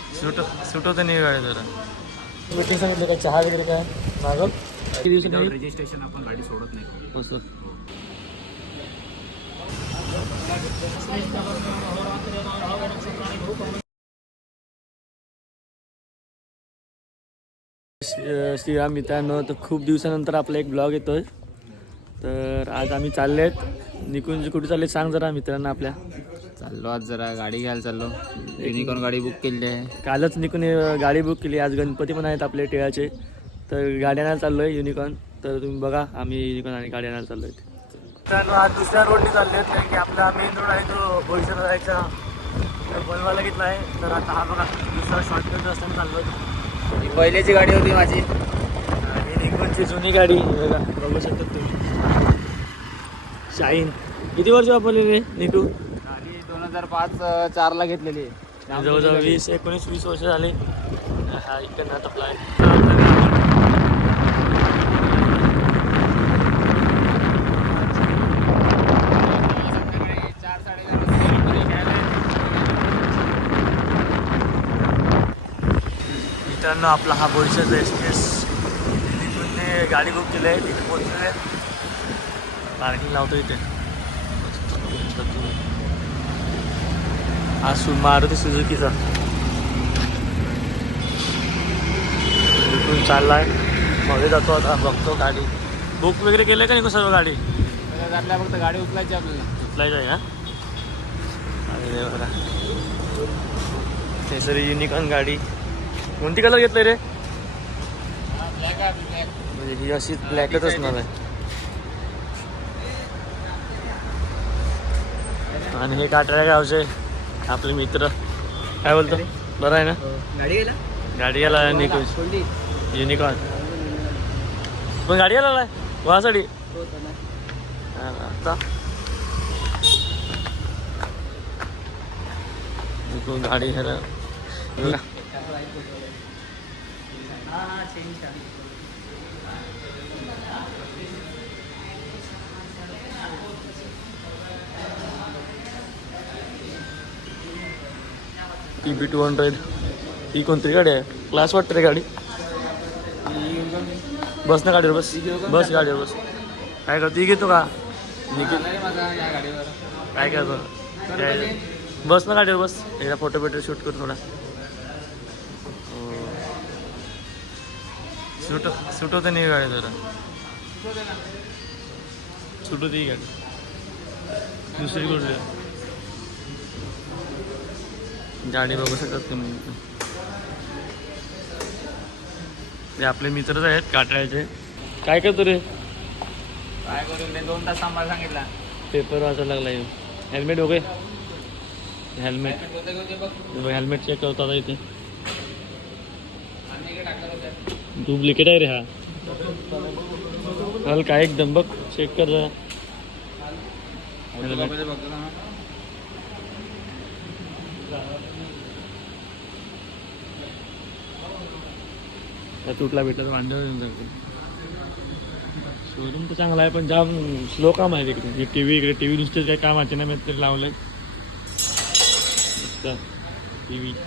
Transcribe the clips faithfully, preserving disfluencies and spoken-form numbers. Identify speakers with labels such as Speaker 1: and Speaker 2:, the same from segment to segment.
Speaker 1: सुट सुटवतं नाही गाडी जरा.
Speaker 2: मीटिंग सांगितलं का चहा वगैरे काय मागव
Speaker 3: रजिस्ट्रेशन आपण गाडी सोडत नाही.
Speaker 1: कसं श्रीराम मित्रांनो, तर खूप दिवसानंतर आपला एक ब्लॉग येतोय. तर आज आम्ही चालले आहेत. निकुंज कुठे चालले सांग जरा मित्रांना आपल्या.
Speaker 3: चाललो आज जरा गाडी घ्यायला चाललो. युनिकॉर्न गाडी बुक केली आहे.
Speaker 1: कालच निकुंज गाडी बुक केली. आज गणपती पण आहेत आपले टिळाचे. तर गाडी आणायला चाललो आहे युनिकॉर्न. तर तुम्ही बघा आम्ही युनिकॉर्न आणि गाडी आणायला चाललो आहे. मित्रांनो आज दुसऱ्या रोडने चालले आहेत कारण की आपला मेन रोड आहे तो भविष्यात जायचा बनवायला घेतला आहे. तर आता हा बघा दुसरा शॉर्टकट रस्त्याने चाललो आहे.
Speaker 3: ही पहिल्याची गाडी होती माझी
Speaker 1: आणि निकुंजची जुनी गाडी बघा बघू शकता तुम्ही. शाईन किती वर्ष वापरलेली आहे निकू?
Speaker 3: गाडी दोन हजार पाच चारला घेतलेली आहे.
Speaker 1: जवळजवळ वीस एकोणीस वीस वर्ष झाली. हा इकडनं आता फ्लाय
Speaker 3: चार साडे
Speaker 1: मित्रांनो आपला हा बोईशाचा एक्सप्रेस तिथून गाडी बुक केली आहे. तिथे पोहोचलेले आहे. पार्किंग लावतो इथे. हा सु मारुती सुझुकीचा तिथून चालला आहे. मध्ये जातो आता बघतो गाडी बुक वगैरे केलं आहे का नाही सर्व गाडी?
Speaker 3: आपल्या फक्त गाडी उचलायची आपल्याला.
Speaker 1: उचलायचं आहे हा. अरे बघा ते सर युनिकॉर्न गाडी. कोणती कलर घेतलं रे?
Speaker 3: ब्लॅक आहे ब्लॅक.
Speaker 1: म्हणजे ही अशी ब्लॅकच असणार आहे. आणि हे काटाळ्या गावचे आपले मित्र काय बोलतो बरं आहे ना?
Speaker 3: गाडी गेला
Speaker 1: गाडी याला निकुंज युनिकॉर्न पण गाडी याला कोणासाठी आता निकुंज गाडी ह्याला टी बी टू हंड्रेड ही कोणती गाडी आहे? क्लास वाटते रे गाडी. बस ना गाडीवर बस बस गाडीवर बस. काय करतो घेतो का निखिल? काय करतो काय बस ना गाडीवर बस. एकदा फोटो बिटो शूट करू थोडा. सुट सुटवतं नाही गाडी जरा. सुटवते ही गाडी दुसरी गोष्ट गाडी बघू शकतात तुम्ही. ते आपले मित्रच आहेत काटाळ्याचे. काय करतो रे?
Speaker 3: काय करून ते दोन तास सांभाळ सांगितला.
Speaker 1: पेपर वाचायला लागला येऊन. हेल्मेट वगैरे हेल्मेट हेल्मेट चेक करतो आता इथे. डुप्लिकेट आहे रे हा. काल काय एकदम बघ चेक कर जरा. तुटला भेटला तर भांड्यावर येऊन जातो. शोरूम तर चांगला आहे पण जाम स्लो काम आहे तिकडे. टी व्ही इकडे टी व्ही नुसतेच काही कामाचे नाही मी तरी लावलं टी व्ही.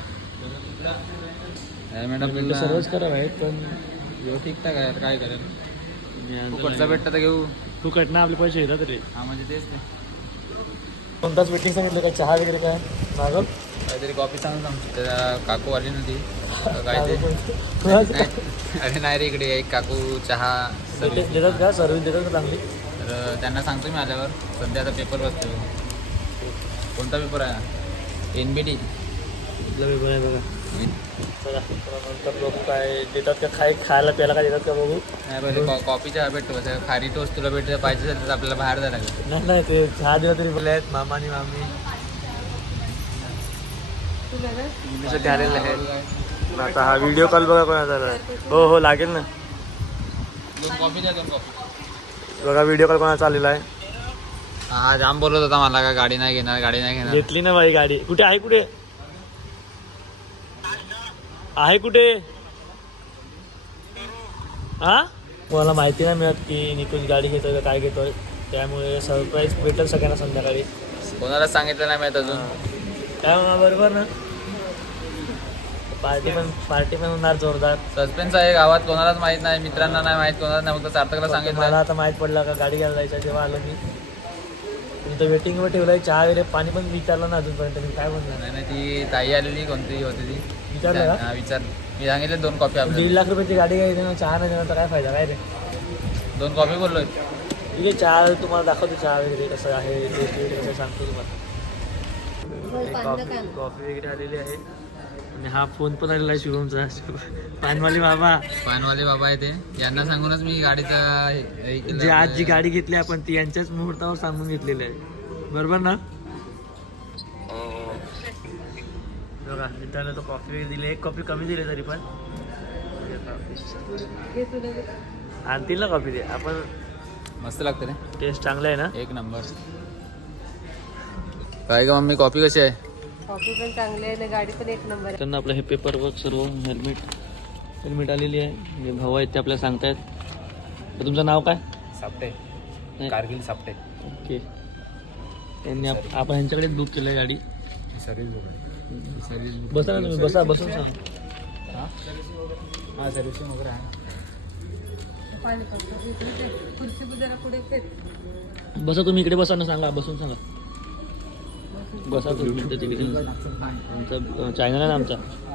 Speaker 3: मॅडम
Speaker 1: सर्वच खराब आहेत पण
Speaker 3: ठीक ठाक आहे. काय करेल फुकटचा भेटतं तर घेऊ.
Speaker 1: फुकट ना आपले पैसे येतात रे.
Speaker 3: हा म्हणजे तेच ते.
Speaker 2: कोणताच मीटिंग सांगितलं का चहा वगैरे काय मागव
Speaker 3: काहीतरी कॉफी सांगून सांगतो. त्या काकू आली नव्हती काय ते. अरे नाही रे इकडे एक काकू चहा सर्विस
Speaker 2: देतात का? सर्व्हिस देतात का चांगली?
Speaker 3: तर त्यांना सांगतो मी आल्यावर. सध्या आता पेपर बसतो. कोणता पेपर आहे? एन बी टी
Speaker 1: कुठला पेपर आहे बघा. चला नंतर बघू काय देतात का. खाय खायला प्यायला काय देतात का बघू.
Speaker 3: नाही पहिले कॉफी चहा भेटतो. खारी टोस्ट तुला भेटतं पाहिजे असेल तर आपल्याला बाहेर जायला लागेल.
Speaker 2: नाही नाही ते चहा दिला तरी बोलले आहेत मामा आणि मामी
Speaker 1: साठी आलेले आहेत. आता हा व्हिडिओ कॉल बघा कोणाचा. हो हो लागेल ना.
Speaker 3: दोन कॉफी द्या. दोन कॉफी
Speaker 1: बघा व्हिडिओ कॉल कोणाचा आलेला आहे.
Speaker 3: हा जाम बोलत होता मला का गाडी नाही घेणार गाडी नाही घेणार.
Speaker 1: घेतली ना बाई गाडी. कुठे आहे? कुठे आहे? कुठे हा?
Speaker 2: मला माहिती नाही मिळत की निकुंज गाडी घेतोय का काय घेतोय. त्यामुळे सरप्राईज भेटेल सगळ्यांना संध्याकाळी.
Speaker 3: कोणाला सांगितलं नाही माहित अजून.
Speaker 2: काय म्हणा बरोबर ना. पार्टी पण पार्टी पण होणार जोरदार.
Speaker 3: सस्पेन्स आहे गावात, कोणालाच माहित नाही, मित्रांना नाही माहित, कोणाला नाही, फक्त सार्थकला
Speaker 2: मला
Speaker 3: सांगितलं.
Speaker 2: आता माहीत पडलं का गाडी घ्यायला जायचं जेव्हा आलो मी. तुमचं वेटिंगवर ठेवलंय चहा वगैरे, पाणी पण विचारलं ना अजूनपर्यंत. मी काय बोलणार.
Speaker 3: नाही नाही, ती ताई आलेली कोणती होती ती,
Speaker 2: विचारलं का?
Speaker 3: हा विचार. मी सांगितले दोन कॉफी
Speaker 2: दीड
Speaker 3: आपल्याला,
Speaker 2: लाख रुपयाची गाडी घ्यायची ना, चहा नाही देणार तर काय फायदा काय रे.
Speaker 3: दोन कॉफी बोललोय.
Speaker 2: ठीक आहे, चहा तुम्हाला दाखवतो चहा वगैरे कसं आहे, टेस्ट वगैरे कसं सांगतो तुम्हाला. कॉफी कॉफी वगैरे आलेली आहे. आणि हा फोन पण आलेला आहे शुभमचा. पानवाली बाबा,
Speaker 3: पानवाले बाबा आहे ते, यांना सांगूनच मी गाडीचा हे- हे केलं.
Speaker 2: जे आज जी गाडी घेतली आपण ती यांच्याच मुहूर्तावर सांगून घेतलेली आहे, बरोबर ना. बघा मित्रांनो, तो कॉफी वगैरे दिली, एक कॉफी कमी दिली तरी पण आणतील ना कॉफी दे आपण.
Speaker 3: मस्त लागते रे,
Speaker 2: टेस्ट चांगला आहे ना.
Speaker 3: एक नंबर. काय का मम्मी, कॉफी कशी आहे?
Speaker 4: कॉफी पण चांगली आहे ना, गाडी पण एक नंबर आहे.
Speaker 1: त्यांना आपलं हे पेपर वर्क सर्व, हेल्मेट हेल्मेट आलेली आहे. जे भाऊ आहेत ते आपल्याला सांगतायत. तर तुमचं नाव काय?
Speaker 3: सापटे,
Speaker 1: नाही.
Speaker 3: कारगिल सापटे.
Speaker 1: ओके. त्यांनी आप- आपण ह्यांच्याकडेच बुक केलं आहे गाडी.
Speaker 3: सर्विस बुक आहे.
Speaker 1: बसा ना तुम्ही, बसा बसून सांग.
Speaker 3: हां सर्व्हिसिंग वगैरे आहे.
Speaker 4: पाणी पाणी इकडे खुर्ची जरा पुढे फेक.
Speaker 1: बसा तुम्ही, इकडे बसा ना, सांगा बसून सांगा. बसा तुम्ही मिनटं तिकडे. आमचा चॅनल आहे ना आमचा.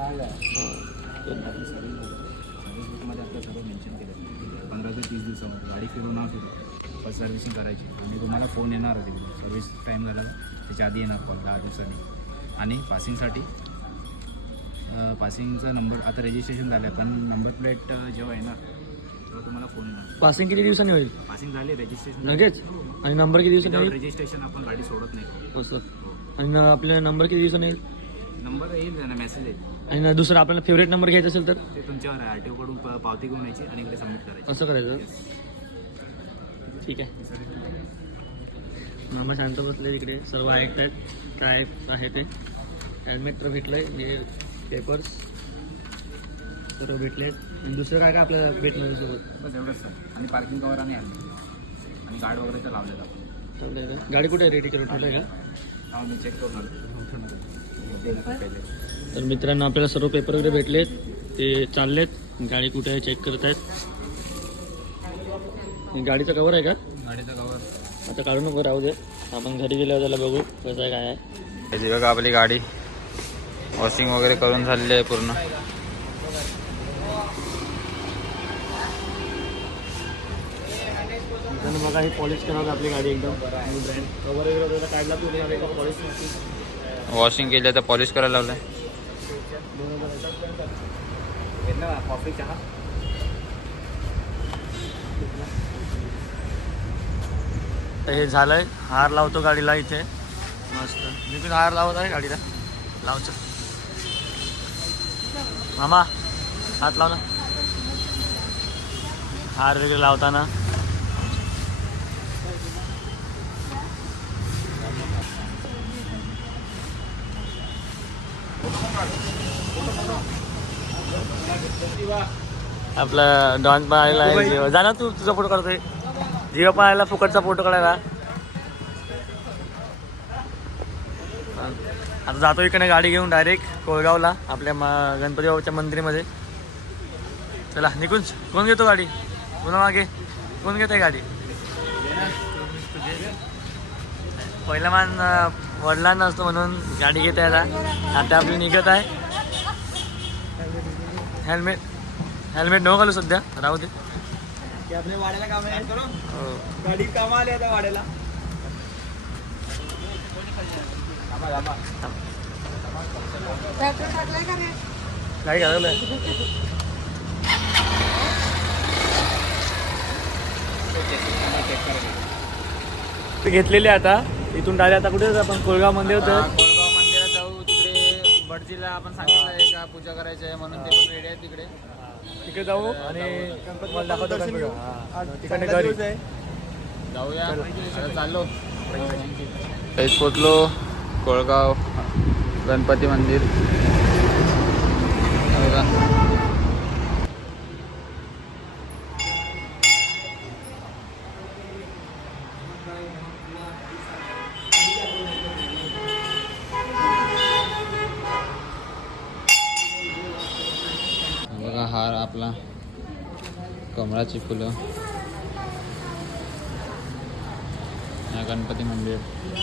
Speaker 5: सर्व्हिसबुकमध्ये आपलं सर्व मेन्शन केलं. पंधरा ते तीस दिवसामध्ये गाडी फिरून ना फिरू पण सर्व्हिसिंग करायची. आणि तुम्हाला फोन येणार होते, सर्व्हिस टाईम झाला त्याच्या आधी येणार कॉल दहा दिवसांनी. आणि पासिंगसाठी पासिंगचा नंबर आता रजिस्ट्रेशन झालं आहे, पण नंबर प्लेट जेव्हा येणार तेव्हा तुम्हाला फोन येणार.
Speaker 1: पासिंग किती दिवसांनी होईल?
Speaker 5: पासिंग झाली, रजिस्ट्रेशन
Speaker 1: लगेच. आणि नंबर किती दिवसांनी
Speaker 5: विदाउट
Speaker 1: येईल?
Speaker 5: रजिस्ट्रेशन आपण गाडी सोडत नाही.
Speaker 1: असं. आणि न- आपला नंबर किती दिवसांनी येईल?
Speaker 5: नंबर येईल ना, मेसेज येईल.
Speaker 1: आणि न- दुसरा आपल्याला फेवरेट नंबर घ्यायचा असेल तर
Speaker 5: ते तुमच्यावर आहे, आर टी ओकडून प- पावती घेऊन यायची आणि इकडे सबमिट करायची.
Speaker 1: असं करायचं. ठीक आहे. मामा शांत बसले तिकडे, सर्व ऐकत आहेत काय आहे ते. हेल्मेट तर भेटलं आहे, हे पेपर्स सर्व भेटले आहेत. आणि दुसरं काय काय आपल्याला भेटणार सोबत?
Speaker 5: बस एवढंच सर. आणि पार्किंग कवर आणि आणली आणि गार्ड वगैरे तर लावलेत आपण.
Speaker 1: चांगलं आहे का? गाडी कुठे आहे? रेडी करून ठेवलं आहे का?
Speaker 5: हा मी चेक करून आलो.
Speaker 1: तर मित्रांनो, आपल्याला सर्व पेपर वगैरे भेटलेत, ते चाललेत. गाडी कुठे आहे चेक करत आहेत. गाडीचा कवर आहे का?
Speaker 3: गाडीचा कवर
Speaker 1: आता काढू नको, राहू दे. आपण घरी गेल्यावर त्याला बघू कसं आहे काय आहे.
Speaker 3: त्याची बघा आपली गाडी वॉशिंग वगैरे करून झालेली आहे पूर्ण.
Speaker 1: मित्रांनो बघा, ही पॉलिश करावं आपली गाडी एकदम. आणि ब्रँड कवर वगैरे होतं काढला पूर्ण पॉलिश.
Speaker 3: वॉशिंग केलं तर पॉलिश करायला लावलं.
Speaker 5: कॉफी चहा
Speaker 1: तर हे झालंय. हार लावतो गाडीला इथे मस्त. मी पण हार लावत आहे गाडीला. लावचं मामा, हात लाव ना. हार वगैरे लावताना आपला डॉन पण आलेला आहे. जीवा जा ना, तू तुझा फोटो काढतोय. जीवा पण आलेला फुकटचा फोटो काढायला. आता जातो इकडे गाडी घेऊन डायरेक्ट कोळगावला, आपल्या मा गणपती बाबाच्या मंदिरामध्ये. चला निघून. कोण घेतो गाडी? पुन्हा मागे कोण घेत आहे गाडी? पहिला मान वडिलांना असतो म्हणून गाडी घेता यायला. आता आपली निघत आहे. हेल्मेट हेल्मेट नको घालू सध्या, राहू दे.
Speaker 2: आपल्या वाड्याला काम आहे,
Speaker 1: हो.
Speaker 2: गाडी कामा आली आता वाड्याला.
Speaker 4: पेट्रोल टाकलाय का रे?
Speaker 1: काय घालवलंय? ते घेतलेले आता इथून डायरेक्ट. आता कुठे जाऊ आपण? कोळगाव मंदिर होतं.
Speaker 3: कोळगाव मंदिरात जाऊ. तिकडे भटजीला आपण सांगितलं आहे का पूजा करायची आहे म्हणून, ते पण रेडी आहे तिकडे.
Speaker 1: तिकडे जाऊ आणि तुम्हाला दाखवतो गणपती. हा, तिकडे घरी
Speaker 3: जाऊया. आता चाललो. तेच पोचलो कोळगाव गणपती मंदिर. बघा. हार आपला कमळाची फुलं, हा गणपती मंदिर,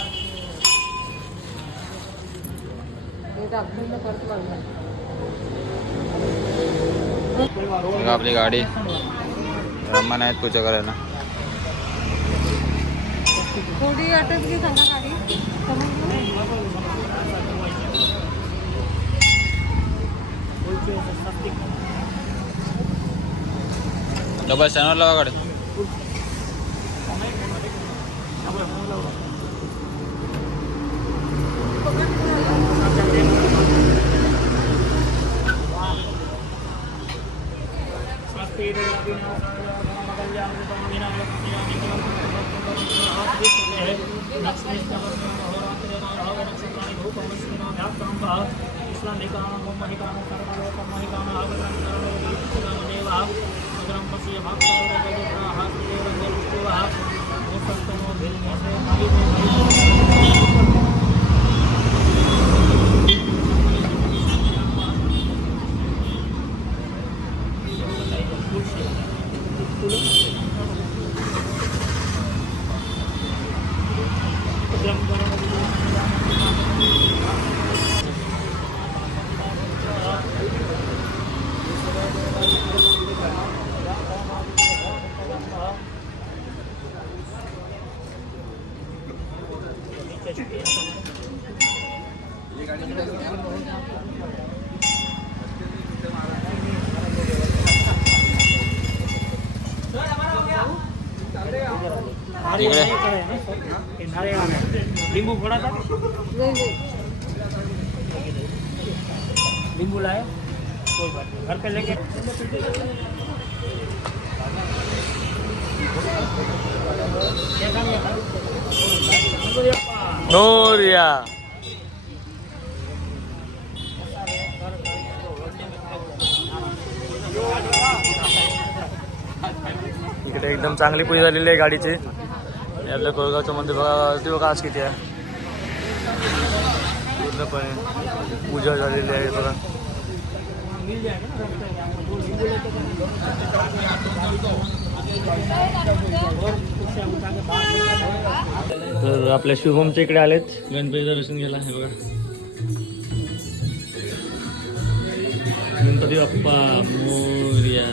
Speaker 4: हे दाखवून परत लागणार.
Speaker 3: बघा आपली गाडी ब्राह्मण आहेत पूजा करायला.
Speaker 4: थोडी अटक की सांगा गाडी
Speaker 3: डबल स्टँडवर लावा गाडी.
Speaker 2: लिंबू फोड़ा था, लिंबू लाए, कोई बात नहीं, घर पे लेके
Speaker 1: नोरिया इकडे एकदम चांगली पूजा झालेली आहे गाडीची. आपल्या कोळगावचं मंदिर बघा, ते बघा आज किती आहे, पूर्णपणे पूजा झालेली आहे बघा. तर आपल्या शुभमच्या इकडे आलेत गणपती दर्शन घ्यायला. हे बघा गणपती बाप्पा मोरया.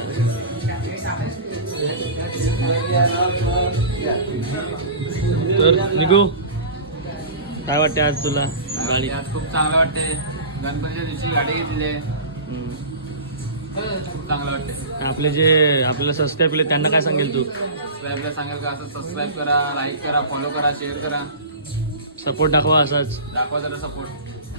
Speaker 1: तर निघू, काय वाटते आज तुला गाडी?
Speaker 3: आज खूप चांगलं वाटते. गणपतीच्या दिवशी गाडी घेतली आहे,
Speaker 1: हम्म.
Speaker 3: खूप चांगलं वाटते.
Speaker 1: आपले जे आपल्याला सबस्क्राईब केले त्यांना काय सांगेल तू?
Speaker 3: सबस्क्राईबला सांगेल का असं सबस्क्राईब करा, लाईक करा, फॉलो करा, शेअर करा,
Speaker 1: सपोर्ट दाखवा असाच.
Speaker 3: दाखवा जरा सपोर्ट.